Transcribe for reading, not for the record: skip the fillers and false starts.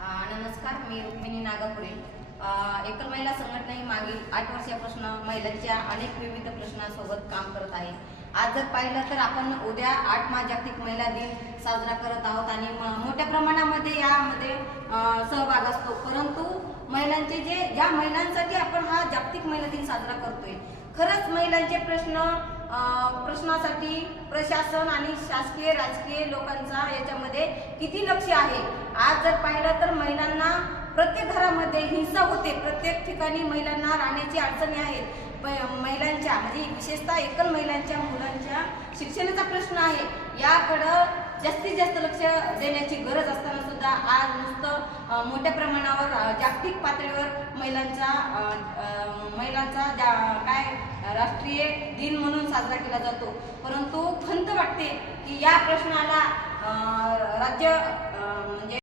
नमस्कार, मी रुक्मिणी नागापुरे. एकल महिला संघटना ही मागील 8 वर्षापासून महिलांच्या अनेक विविध प्रश्नांसोबत काम करत आहे. आज जर पाहिलं तर आपण उद्या 8 मार्च जागतिक महिला दिन साजरा करत आहोत आणि मोठ्या प्रमाणामध्ये यामध्ये सहभाग असतो. परंतु महिलांचे ज्या महिलांसाठी आपण हा जागतिक महिला दिन साजरा करतोय, खरंच महिलांचे प्रश्नासाठी प्रशासन आणि शासकीय राजकीय लोकांचा याच्यामध्ये किती लक्ष आहे. आज जर पाहिलं तर महिलांना प्रत्येक घरामध्ये हिंसा होते, प्रत्येक ठिकाणी महिलांना राहण्याची अडचणी आहेत. महिलांच्या म्हणजे विशेषतः एकल महिलांच्या मुलांच्या शिक्षणाचा प्रश्न आहे. याकडं जास्तीत जास्त लक्ष देण्याची गरज असताना सुद्धा आज नुसतं मोठ्या प्रमाणावर जागतिक पातळीवर महिलांचा राष्ट्रीय दिन म्हणून साजरा केला जातो. परंतु खंत वाटते की या प्रश्नाला राज्य म्हणजे